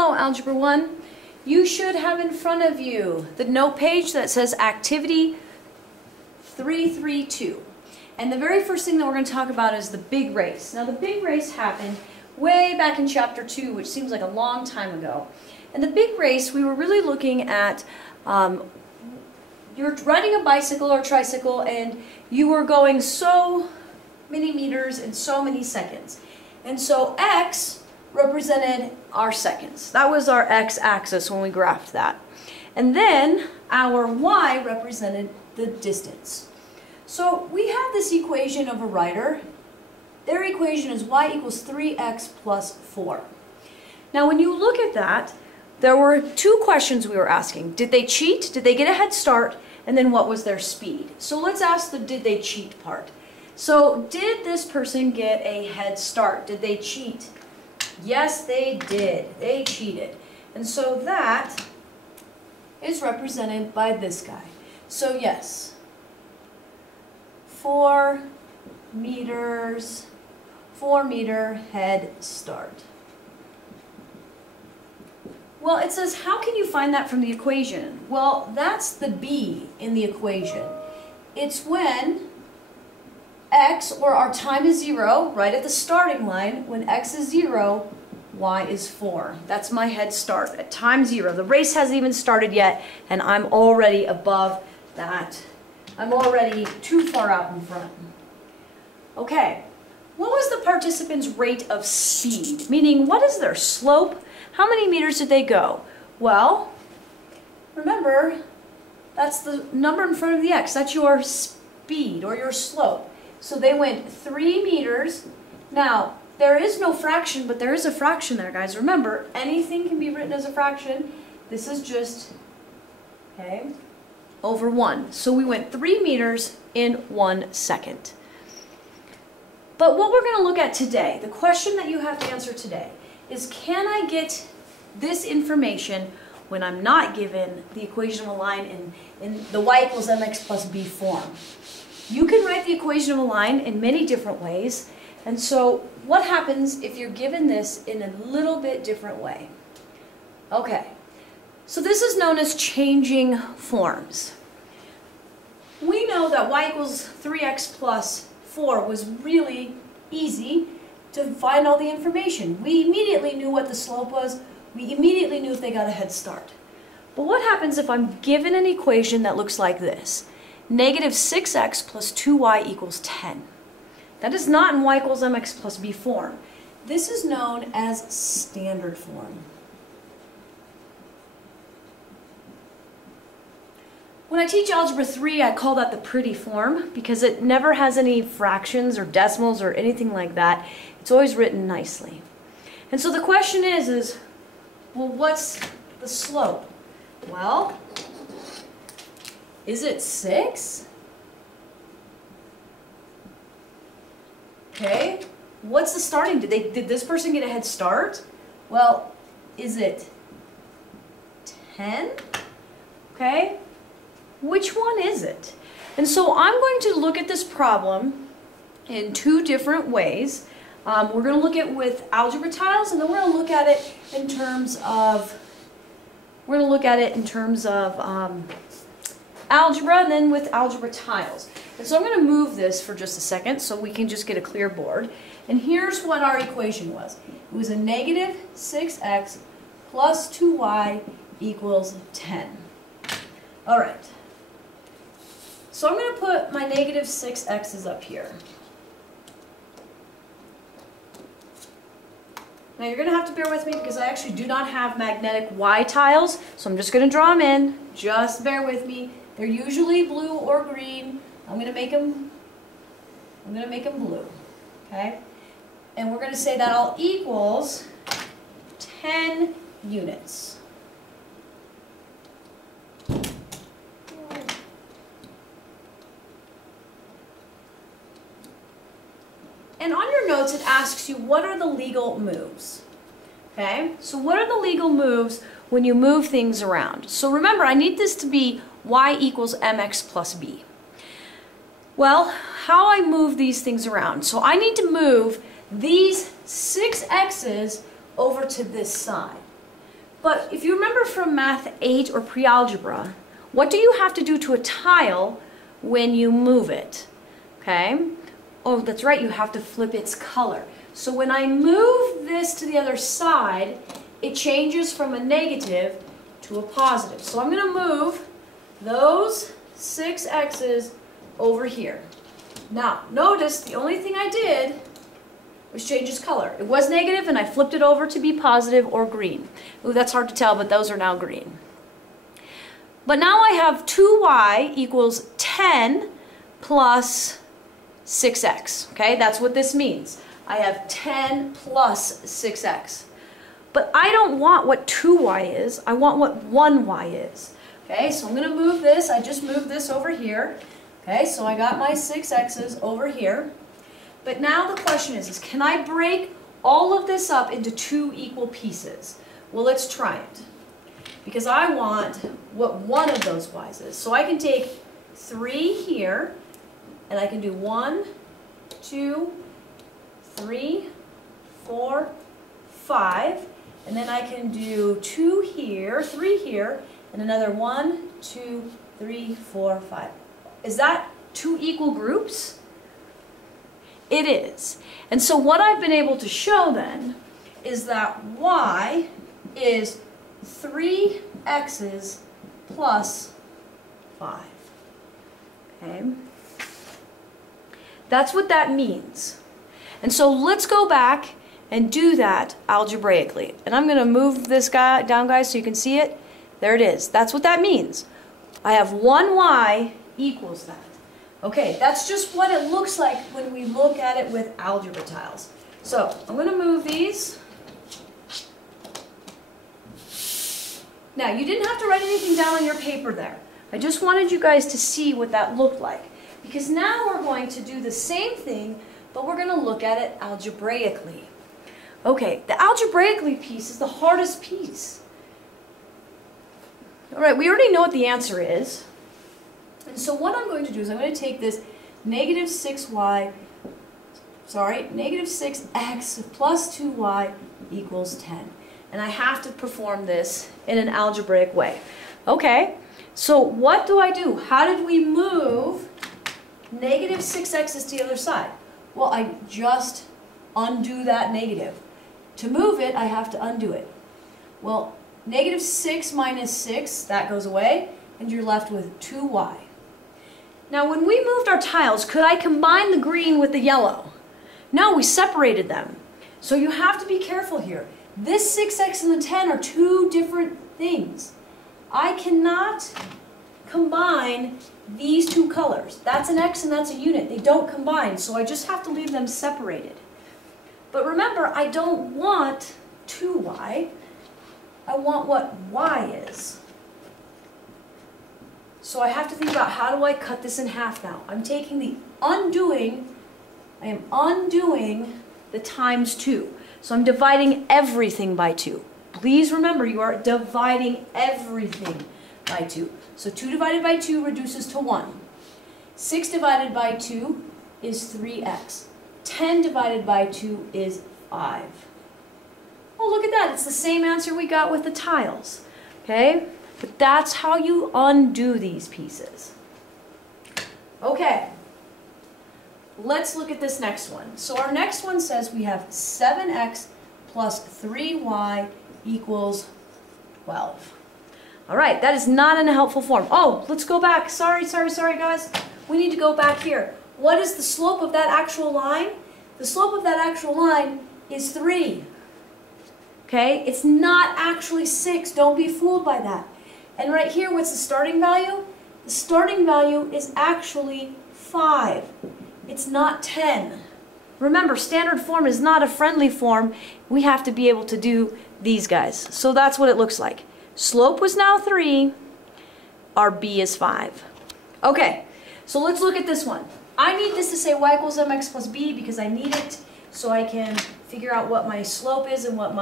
Hello, Algebra 1. You should have in front of you the note page that says Activity 332. And the very first thing that we're going to talk about is the big race. Now, the big race happened way back in Chapter 2, which seems like a long time ago. And the big race, we were really looking at you're riding a bicycle or tricycle and you were going so many meters in so many seconds. And so X represented our seconds. That was our x-axis when we graphed that. And then our y represented the distance. So we have this equation of a rider. Their equation is y equals 3x plus 4. Now when you look at that, there were two questions we were asking. Did they cheat? Did they get a head start? And then what was their speed? So let's ask the did they cheat part. So did this person get a head start? Did they cheat? Yes, they did. They cheated. And so that is represented by this guy. So yes, 4 meter head start. Well, it says, how can you find that from the equation? Well, that's the b in the equation. It's when x, or our time is 0, right at the starting line. When x is 0, y is 4. That's my head start at time 0. The race hasn't even started yet, and I'm already above that. I'm already too far out in front. Okay, what was the participant's rate of speed? Meaning, what is their slope? How many meters did they go? Well, remember, that's the number in front of the x. That's your speed, or your slope. So they went 3 meters. Now, there is no fraction, but there is a fraction there, guys. Remember, anything can be written as a fraction. This is just, okay, over 1. So we went 3 meters in 1 second. But what we're going to look at today, the question that you have to answer today, is can I get this information when I'm not given the equation of a line in the y equals mx plus b form? You can write the equation of a line in many different ways. And so what happens if you're given this in a little bit different way? Okay, so this is known as changing forms. We know that y equals 3x plus 4 was really easy to find all the information. We immediately knew what the slope was. We immediately knew if they got a head start. But what happens if I'm given an equation that looks like this? Negative 6x plus 2y equals 10. That is not in y equals mx plus b form. This is known as standard form. When I teach Algebra 3, I call that the pretty form because it never has any fractions or decimals or anything like that. It's always written nicely. And so the question is well, what's the slope? Well, is it 6? Okay. What's the starting? Did this person get a head start? Well, is it 10? Okay. Which one is it? And so I'm going to look at this problem in two different ways. We're going to look at it with algebra tiles, and then we're going to look at it in terms of algebra, and then with algebra tiles. And so I'm going to move this for just a second so we can just get a clear board. And here's what our equation was. It was a negative 6x plus 2y equals 10. All right. So I'm going to put my negative 6x's up here. Now you're going to have to bear with me because I actually do not have magnetic Y tiles, so I'm just going to draw them in. Just bear with me. They're usually blue or green. I'm going to make them blue. Okay? And we're going to say that all equals 10 units. And on your notes, it asks you, what are the legal moves? Okay, so what are the legal moves when you move things around? So remember, I need this to be y equals mx plus b. Well, how I move these things around? So I need to move these 6x's over to this side. But if you remember from Math 8 or pre-algebra, what do you have to do to a tile when you move it? Okay? Oh, that's right, you have to flip its color. So when I move this to the other side, it changes from a negative to a positive. So I'm going to move those 6 x's over here. Now, notice the only thing I did was change its color. It was negative and I flipped it over to be positive or green. Ooh, that's hard to tell, but those are now green. But now I have 2y equals 10 plus 6x. Okay, that's what this means. I have 10 plus 6x. But I don't want what 2y is, I want what 1y is. Okay, so I'm going to move this. I just moved this over here. Okay, so I got my 6x's over here. But now the question is can I break all of this up into 2 equal pieces? Well, let's try it. Because I want what one of those y's is. So I can take 3 here, and I can do 1, 2, 3, 4, 5. And then I can do 2 here, 3 here, and another 1, 2, 3, 4, 5. Is that 2 equal groups? It is. And so what I've been able to show then is that y is 3 x's plus 5. Okay? That's what that means. And so let's go back and do that algebraically. And I'm going to move this guy down, guys, so you can see it. There it is. That's what that means. I have 1y equals that. Okay, that's just what it looks like when we look at it with algebra tiles. So I'm going to move these. Now, you didn't have to write anything down on your paper there. I just wanted you guys to see what that looked like. Because now we're going to do the same thing, but we're going to look at it algebraically. Okay, the algebraically piece is the hardest piece. All right, we already know what the answer is. And so what I'm going to do is I'm going to take this negative 6x plus 2y equals 10. And I have to perform this in an algebraic way. Okay, so what do I do? How did we move negative 6x's to the other side? Well, I just undo that negative. To move it, I have to undo it. Well, negative 6 minus 6, that goes away, and you're left with 2y. Now, when we moved our tiles, could I combine the green with the yellow? No, we separated them. So you have to be careful here. This 6x and the 10 are 2 different things. I cannot combine these 2 colors. That's an x and that's a unit. They don't combine, so I just have to leave them separated. But remember, I don't want 2y. I want what y is. So I have to think about how do I cut this in half now. I'm taking the undoing, I am undoing the times 2. So I'm dividing everything by 2. Please remember, you are dividing everything by 2. So 2 divided by 2 reduces to 1. 6 divided by 2 is 3x. 10 divided by 2 is 5. Oh, look at that. It's the same answer we got with the tiles. Okay? But that's how you undo these pieces. Okay. Let's look at this next one. So our next one says we have 7x plus 3y equals 12. All right, that is not in a helpful form. Oh, let's go back. Sorry, guys. We need to go back here. What is the slope of that actual line? The slope of that actual line is 3. Okay, it's not actually 6. Don't be fooled by that. And right here, what's the starting value? The starting value is actually 5. It's not 10. Remember, standard form is not a friendly form. We have to be able to do these guys. So that's what it looks like. Slope was now 3. Our b is 5. Okay, so let's look at this one. I need this to say y equals mx plus b because I need it so I can figure out what my slope is and what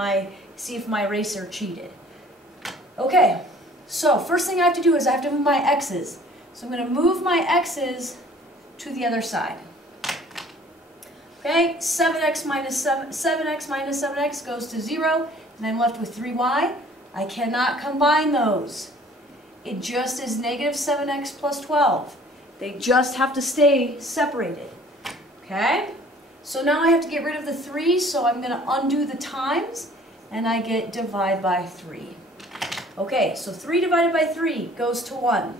see if my eraser cheated. Okay, so first thing I have to do is I have to move my x's. So I'm going to move my x's to the other side. Okay, 7x minus 7x goes to 0, and I'm left with 3y. I cannot combine those. It just is negative 7x plus 12. They just have to stay separated. Okay? So now I have to get rid of the 3, so I'm going to undo the times, and I get divide by 3. Okay, so 3 divided by 3 goes to 1.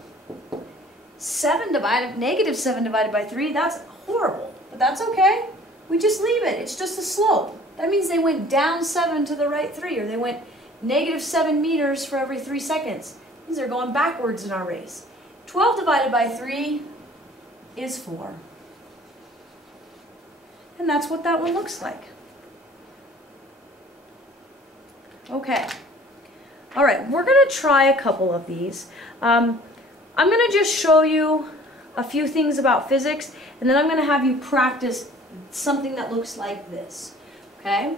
Negative 7 divided by 3, that's horrible, but that's okay. We just leave it. It's just a slope. That means they went down 7 to the right 3, or they went negative 7 meters for every 3 seconds. That means they're going backwards in our race. 12 divided by 3 is 4. And that's what that one looks like. Okay. All right, we're going to try a couple of these. I'm going to just show you a few things about physics, and then I'm going to have you practice something that looks like this. Okay?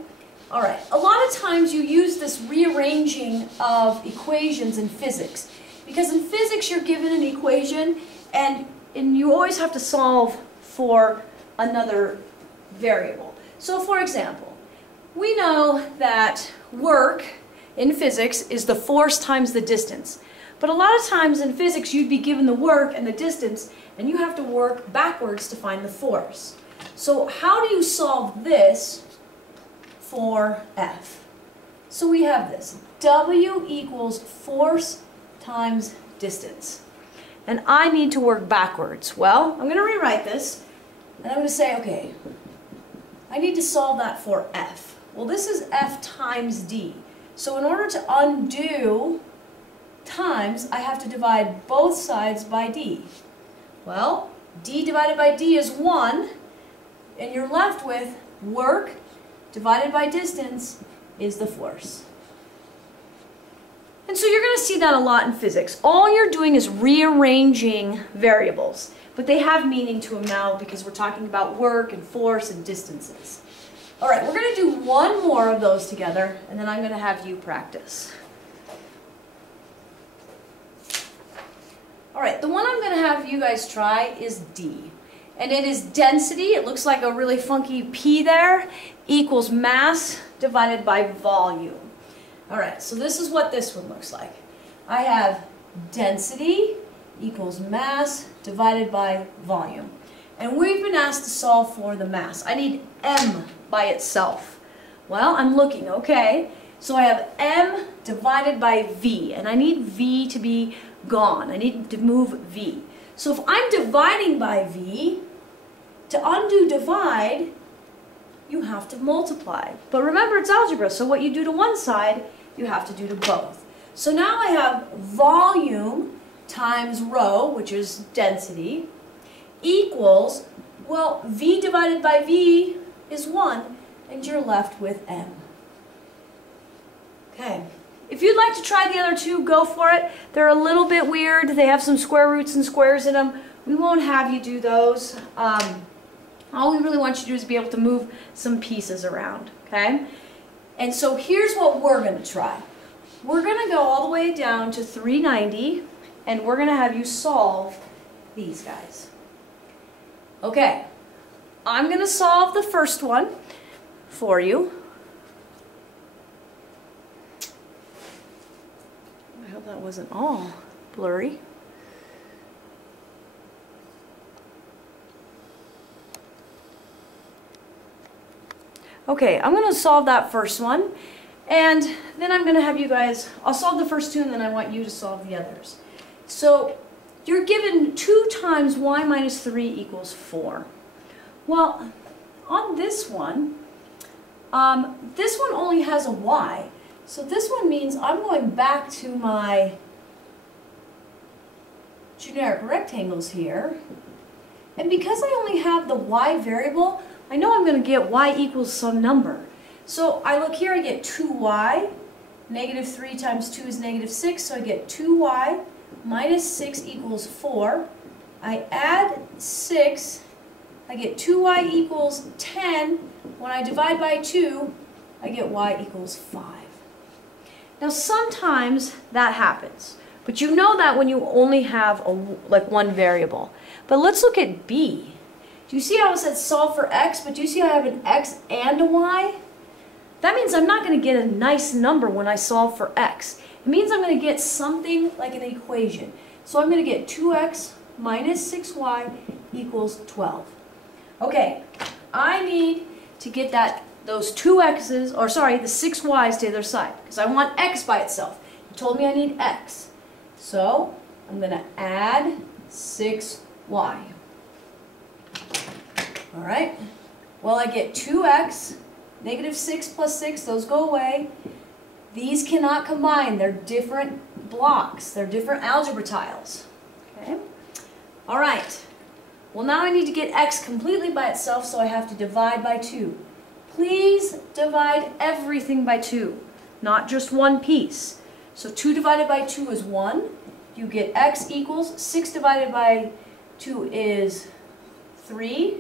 All right. A lot of times you use this rearranging of equations in physics, because in physics you're given an equation, and you always have to solve for another variable. So for example, we know that work in physics is the force times the distance. But a lot of times in physics you'd be given the work and the distance, and you have to work backwards to find the force. So how do you solve this for F? So we have this. W equals force times distance. And I need to work backwards. Well, I'm going to rewrite this, and I'm going to say, okay, I need to solve that for F. Well, this is F times D. So in order to undo times, I have to divide both sides by D. Well, D divided by D is 1, and you're left with work divided by distance is the force. And so you're going to see that a lot in physics. All you're doing is rearranging variables, but they have meaning to them now because we're talking about work and force and distances. All right, we're going to do one more of those together, and then I'm going to have you practice. All right, the one I'm going to have you guys try is D. And it is density, it looks like a really funky P there, equals mass divided by volume. All right, so this is what this one looks like. I have density equals mass divided by volume. And we've been asked to solve for the mass. I need M by itself. Well, I'm looking, okay. So I have M divided by V, and I need V to be gone. I need to move V. So if I'm dividing by V, to undo divide, you have to multiply. But remember, it's algebra, so what you do to one side, you have to do to both. So now I have volume times rho, which is density, equals, well, V divided by V is 1, and you're left with M. Okay. If you'd like to try the other two, go for it. They're a little bit weird. They have some square roots and squares in them. We won't have you do those. All we really want you to do is be able to move some pieces around, okay? And so here's what we're going to try. We're going to go all the way down to 390, and we're going to have you solve these guys. Okay, I'm going to solve the first one for you. I hope that wasn't all blurry. Okay, I'm going to solve that first one, and then I'm going to have you guys, I'll solve the first two, and then I want you to solve the others. So, you're given 2 times y minus 3 equals 4. Well, on this one only has a y, so this one means I'm going back to my generic rectangles here, and because I only have the y variable, I know I'm going to get y equals some number. So I look here, I get 2y, negative 3 times 2 is negative 6, so I get 2y minus 6 equals 4. I add 6, I get 2y equals 10. When I divide by 2, I get y equals 5. Now sometimes that happens, but you know that when you only have one variable. But let's look at B. Do you see how it said solve for x, but do you see how I have an x and a y? that means I'm not going to get a nice number when I solve for x. It means I'm going to get something like an equation. So I'm going to get 2x minus 6y equals 12. Okay, I need to get those two x's, or sorry, the 6y's to the other side, because I want x by itself. You told me I need x. So I'm going to add 6y. All right, well, I get 2x, negative 6 plus 6, those go away. These cannot combine. They're different blocks. They're different algebra tiles. Okay? All right. Well, now I need to get x completely by itself, so I have to divide by 2. Please divide everything by 2, not just one piece. So 2 divided by 2 is 1. You get x equals 6 divided by 2 is 3.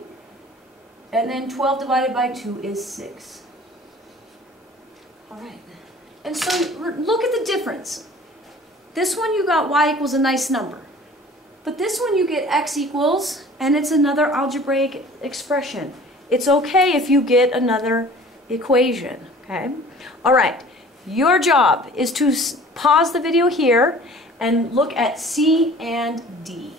And then 12 divided by 2 is 6. All right. And so look at the difference. This one you got y equals a nice number. But this one you get x equals, and it's another algebraic expression. It's okay if you get another equation, okay? All right, your job is to pause the video here and look at C and D.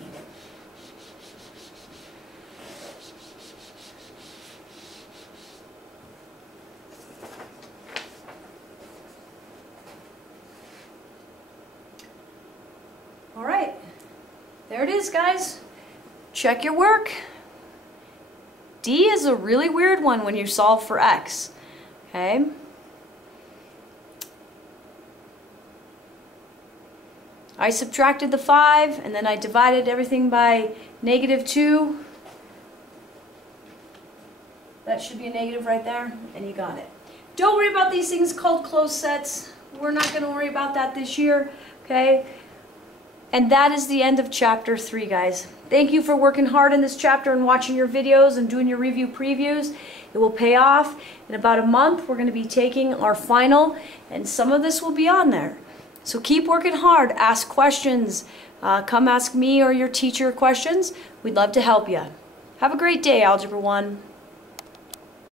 All right, there it is, guys. Check your work. D is a really weird one when you solve for x, okay? I subtracted the 5, and then I divided everything by negative 2. That should be a negative right there, and you got it. Don't worry about these things called closed sets. We're not going to worry about that this year, okay? And that is the end of chapter 3, guys. Thank you for working hard in this chapter and watching your videos and doing your review previews. It will pay off. In about a month, we're going to be taking our final, and some of this will be on there. So keep working hard. Ask questions. Come ask me or your teacher questions. We'd love to help you. Have a great day, Algebra 1.